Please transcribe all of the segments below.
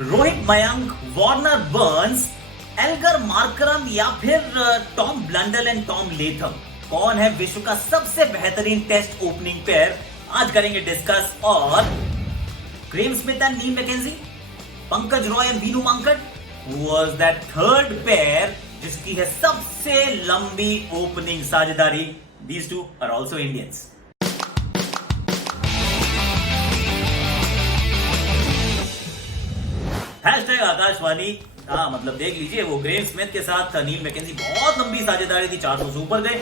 Rohit Mayank, Warner Burns, Elgar Markram या फिर Tom Blundell and Tom Latham, कौन है विश्व का सबसे बेहतरीन टेस्ट ओपनिंग पेयर? आज करेंगे डिस्कस। और Graeme Smith and Neil McKenzie, Pankaj Roy and Vinoo Mankad, who was that third pair जिसकी है सबसे लंबी ओपनिंग साझेदारी? These two are also Indians. Hashtag Akashvani. हाँ, मतलब देख लीजिए, वो ग्रेम स्मिथ के साथ नील मैकेंजी बहुत लंबी साझेदारी थी, 400 से ऊपर गए।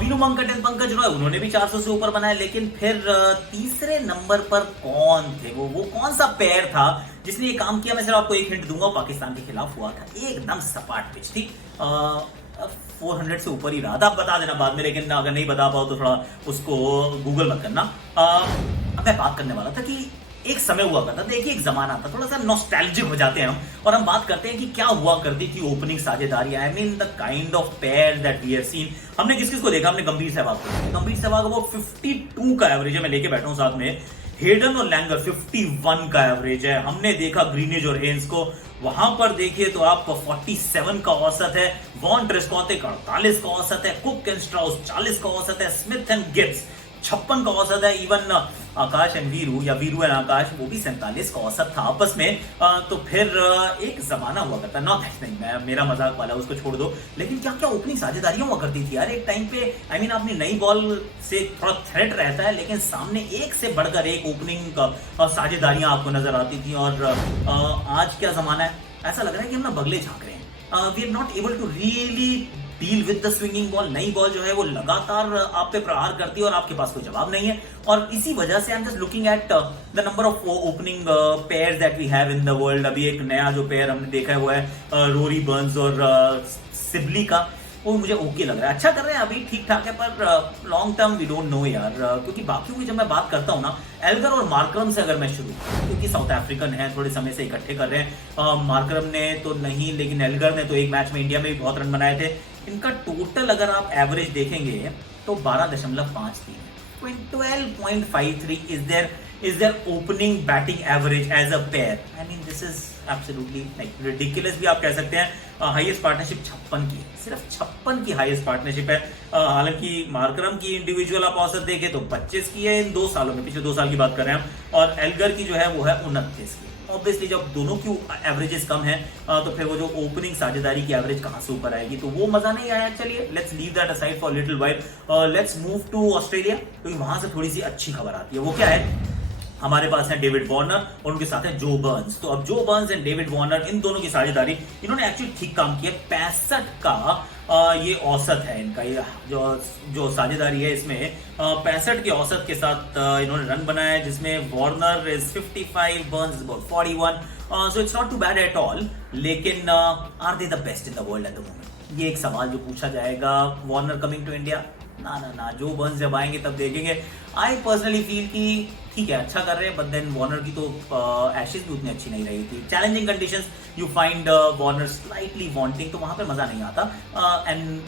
वीनू मांकड़ एंड पंकज रॉय, उन्होंने भी 400 से ऊपर बनाए। लेकिन फिर तीसरे नंबर पर कौन थे? वो कौन सा पेयर था जिसने ये काम किया? मैं सिर्फ आपको एक हिंट दूंगा, पाकिस्तान के खिलाफ हुआ था, एकदम सपाट पिच थी। 400 से ऊपर ही रहा था। आप बता देना बाद में, लेकिन अगर नहीं बता पाओ तो थोड़ा उसको गूगल मत करना। अब मैं बात करने वाला था कि एक समय हुआ करता, देखिए एक जमाना था, थोड़ा सा नॉस्टैल्जिक हो जाते हैं हम और हम बात करते हैं कि क्या हुआ करती थी ओपनिंग साझेदारी। I mean the kind of pair that we have seen. हमने किस किस को देखा? हमने गंभीर सहवाग को। गंभीर सहवाग वो 52 का एवरेज है, मैं लेके बैठा हूं साथ में। हेडन और लैंगर 51 का एवरेज है। हमने देखा ग्रीनिज और हेन्स को, वहां पर देखिए तो आपको 47 का औसत है। वॉन ट्रेस्कॉथे का 48 का औसत है। कुक एंड स्ट्राउस 40 का औसत है। स्मिथ एंड गिब्स 56 का औसत है। इवन आकाश एंड वीरू या वीरू एंड आकाश, वो भी 47 का औसत था आपस में। तो फिर एक जमाना हुआ करता, नॉट दैट नहीं, मेरा मजाक वाला उसको छोड़ दो। लेकिन क्या क्या ओपनिंग साझेदारियां हुआ करती थी यार एक टाइम पे। आई मीन अपनी नई बॉल से थोड़ा थ्रेट रहता है, लेकिन सामने एक से बढ़कर एक ओपनिंग साझेदारियां आपको नजर आती थी। और आज क्या जमाना है, ऐसा लग रहा है कि हम ना बगले झांक रहे हैं। We are not able to really deal with the swinging ball. नई बॉल जो है वो लगातार आप पे प्रहार करती है और आपके पास कोई जवाब नहीं है। और इसी वजह से I am just looking at the number of opening pairs that we have in the world. अभी एक नया जो पेयर हमने देखा है वो है रोरी बर्न्स और सिबली का। वो मुझे ओके लग रहा है, अच्छा कर रहे हैं, अभी ठीक ठाक है। पर long term we don't know यार, क्योंकि बाकियों की जब मैं बात करता हूँ ना, एल्गर और मार्करम से अगर मैं शुरू, क्योंकि साउथ अफ्रीकन है, थोड़े समय से इकट्ठे कर रहे हैं। मार्करम ने तो नहीं, लेकिन एल्गर ने तो एक मैच में इंडिया में भी बहुत रन बनाए थे। इनका टोटल अगर आप एवरेज देखेंगे तो 12.53 है। 12.53 is their opening batting average as a pair. I mean this is absolutely like ridiculous भी आप कह सकते हैं। हाईएस्ट पार्टनरशिप 56 की है, सिर्फ 56 की हाईएस्ट पार्टनरशिप है। हालांकि मार्करम की इंडिविजुअल आप औसत देखें तो 25 की है इन 2 सालों में, पिछले 2 साल की बात कर रहे हैं हम। और एल्गर की जो है वो है 29 की। ऑब्वियसली जब दोनों की एवरेजेस कम है तो फिर वो जो ओपनिंग साझेदारी की एवरेज कहां से ऊपर आएगी, तो वो मजा नहीं आया। चलिए let's leave that aside for little while. Let's move to Australia, क्योंकि वहां से थोड़ी सी अच्छी खबर आती है। वो क्या है? हमारे पास है डेविड वार्नर और उनके साथ है जो बर्न्स। तो अब Joe Burns and David Warner, इन दोनों की साझेदारी, इन्होंने एक्चुअली ठीक काम किया। 65 का ये औसत है इनका, ये जो साझेदारी है इसमें 65 के औसत के साथ इन्होंने रन बनाया है, जिसमें Warner is 55, Burns about 41। So it's not too bad at all. लेकिन are they the best in the world at the moment? ये एक सवाल जो पूछा जाएगा। Warner coming to India? ना ना ना, जो बर्न्स जब आएंगे तब देखेंगे। आई पर्सनली फील कि ठीक है, अच्छा कर रहे हैं, बट देन वार्नर की तो एशेज भी उतनी अच्छी नहीं रही थी। Challenging conditions you find Warner slightly wanting, तो वहां पे मजा नहीं आता। And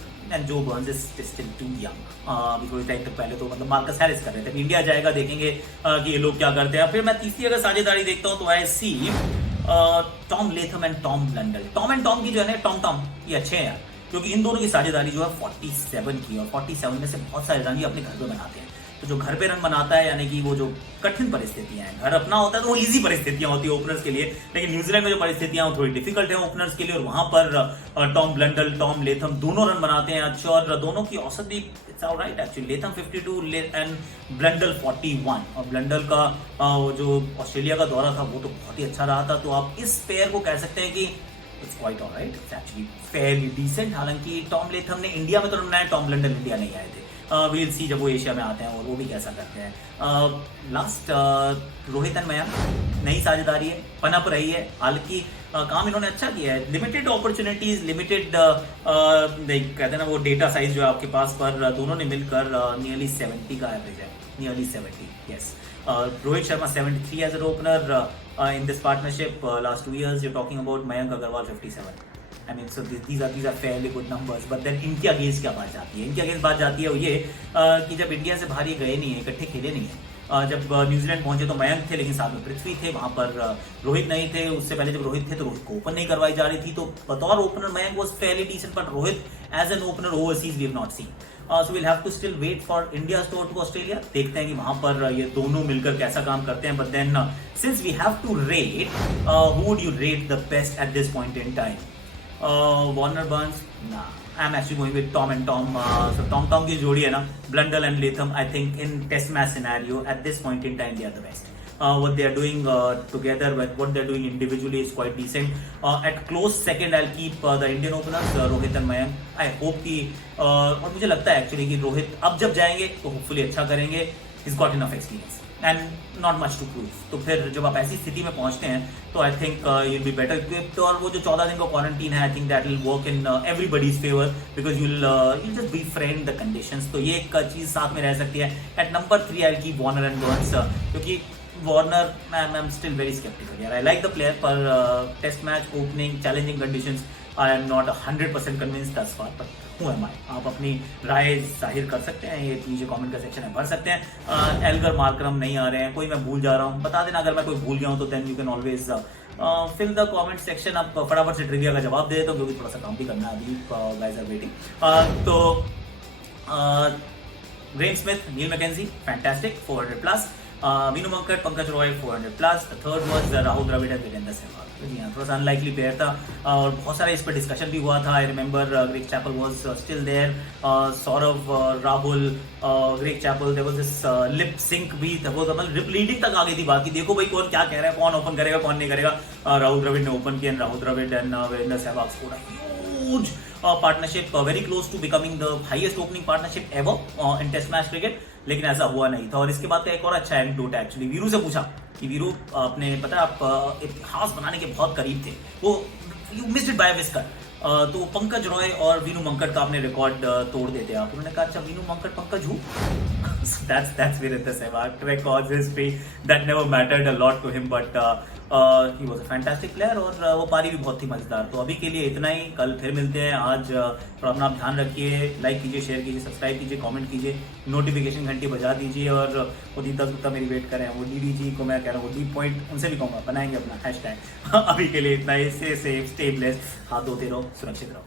Joe Burns is still too young. अभी थोड़ी टाइम तक पहले तो मतलब मार्कस हैरिस कर रहे थे। इंडिया जाएगा, देखेंगे कि ये लोग क्या करते हैं। फिर मैं तीसरी अगर साझेदारी देखता हूँ तो I see Tom Latham and Tom Blundell. Tom and Tom की जो है ना, टॉम ये अच्छे हैं यार, क्योंकि इन दोनों की साझेदारी जो है 47 की, और 47 में से बहुत सारे रन ये अपने घर पे बनाते हैं। तो जो घर पे रन बनाता है, यानी कि वो जो कठिन परिस्थितियां हैं, घर अपना होता है तो वो इजी परिस्थितियां होती है ओपनर्स के लिए, लेकिन न्यूजीलैंड में जो परिस्थितियां वो थोड़ी डिफिकल्ट है ओपनर्स के लिए। और वहां पर टॉम ब्लंडल, टॉम लेथम दोनों रन बनाते हैं अच्छे, और दोनों की औसत भी it's alright actually. Latham 52 and Blundell 41। और ब्लंडल का वो जो ऑस्ट्रेलिया का दौरा था वो तो बहुत ही अच्छा रहा था। तो आप इस पेयर को कह सकते हैं कि it's quite alright, it's actually fairly decent. हालांकि टॉम लेथम ने इंडिया में तो रन बनाया, टॉम ब्लंडल इंडिया नहीं आए थे। वील सी जब वो एशिया में आते हैं और वो भी कैसा करते हैं। लास्ट रोहित एंड मयंक, नई साझेदारी है, पनप रही है। हालांकि काम इन्होंने अच्छा किया है। लिमिटेड अपॉर्चुनिटीज, लिमिटेड कहते हैं ना वो डेटा साइज जो है आपके पास, पर दोनों ने मिलकर नियरली 70 का एवरेज है, nearly 70। Yes, Rohit Sharma 73 as an opener in this partnership last 2 years. You're talking about Mayank Agarwal 57. I mean, so these are fairly good numbers. But then इनके अगेंस्ट क्या बात जाती है? इनके अगेंस्ट बात जाती है वो ये कि जब इंडिया से बाहर ये गए नहीं है, इकट्ठे खेले नहीं है, जब न्यूजीलैंड पहुंचे तो मयंक थे, लेकिन साथ में पृथ्वी थे, वहां पर रोहित नहीं थे। उससे पहले जब रोहित थे तो रोहित को ओपन नहीं करवाई जा रही थी, तो बतौर opener Mayank was fairly decent, but Rohit as an opener overseas we have not seen. So will have to still wait for India tour to Australia. देखते हैं कि वहां पर ये दोनों मिलकर कैसा काम करते हैं। But then since we have to rate, who would you rate the best at this point in time? Warner Burns, nah, I'm actually going with Tom and Tom. So Tom की जोड़ी है ना, Blundell and Latham. I think in test match scenario at this point in time they are the best. What they are doing together, with what they are doing individually is quite decent. At close second, I'll keep the Indian openers Rohit and Mayank. I hope कि और मुझे लगता है actually कि रोहित अब जब जाएंगे तो होपफुली अच्छा करेंगे. He's got enough experience and not much to prove. तो फिर जब आप ऐसी स्थिति में पहुंचते हैं तो I think you'll be better equipped. और वो जो 14 दिन का क्वारंटीन है, I think that will work in everybody's favor because you'll just befriend the conditions. तो ये एक चीज साथ में रह सकती है. At number 3 I'll keep Warner and Burns क्योंकि Warner, I'm still very skeptical. I like the player, पर test match opening challenging conditions I am not 100% convinced thus far. But who am I? आप अपनी राय जाहिर कर सकते हैं, ये नीचे कमेंट का सेक्शन में भर सकते हैं. एल्गर मार्करम नहीं आ रहे हैं, कोई मैं भूल जा रहा हूँ बता देना. अगर मैं कोई भूल गया हूँ तो then you can always fill the comment section. आप फटाफट से ट्रिविया का जवाब दे देते हो क्योंकि थोड़ा सा काम भी करना है अभी. Guys are waiting. तो Graeme Smith, Neil McKenzie, fantastic 400+. Vinoo Mankad, Pankaj Roy 400+. The third was Rahul Dravid and Virender Sehwag. जी हाँ, थोड़ा सा अनलाइकली प्लेयर था और बहुत सारा इस पर डिस्कशन भी हुआ था. I remember Greg Chappell was still there, Sourav, Rahul, Greg Chappell. There was this lip sync भी था, वो मतलब लिप रीडिंग तक आ गई थी बात की. देखो भाई कौन क्या कह रहा है, कौन ओपन करेगा कौन नहीं करेगा. राहुल द्रविड़ ने ओपन किया, Rahul Dravid and Virender Sehwag scored a huge partnership, very close to becoming the highest opening partnership ever in test match cricket. लेकिन ऐसा हुआ नहीं था. और इसके बाद एक और अच्छा एंटीडोट है एक्चुअली. वीरू से पूछा कि वीरू अपने पता है आप इतिहास बनाने के बहुत करीब थे, वो you missed it by whisker. तो पंकज रॉय और वीनू मंकट का आपने रिकॉर्ड तोड़ देते आप. उन्होंने कहा अच्छा वीनू मंकट पंकज हूँ. So that's Virendra Sehwag. Records history that never mattered a lot to him, but he was a fantastic player. और वो पारी भी बहुत ही मजेदार. तो अभी के लिए इतना ही. कल फिर मिलते हैं. आज थोड़ा अपना ध्यान रखिए. लाइक कीजिए, शेयर कीजिए, सब्सक्राइब कीजिए, कमेंट कीजिए, नोटिफिकेशन घंटी बजा दीजिए. और वो दीदा गुप्ता मेरी वेट कर रहे हैं. वो डीडी जी को मैं कह रहा हूँ, डी पॉइंट उनसे भी कहूँगा बनाएंगे अपना हैशटैग. अभी के लिए इतना ही. Stay safe, stay blessed. हाथ धोते रहो, सुरक्षित रहो.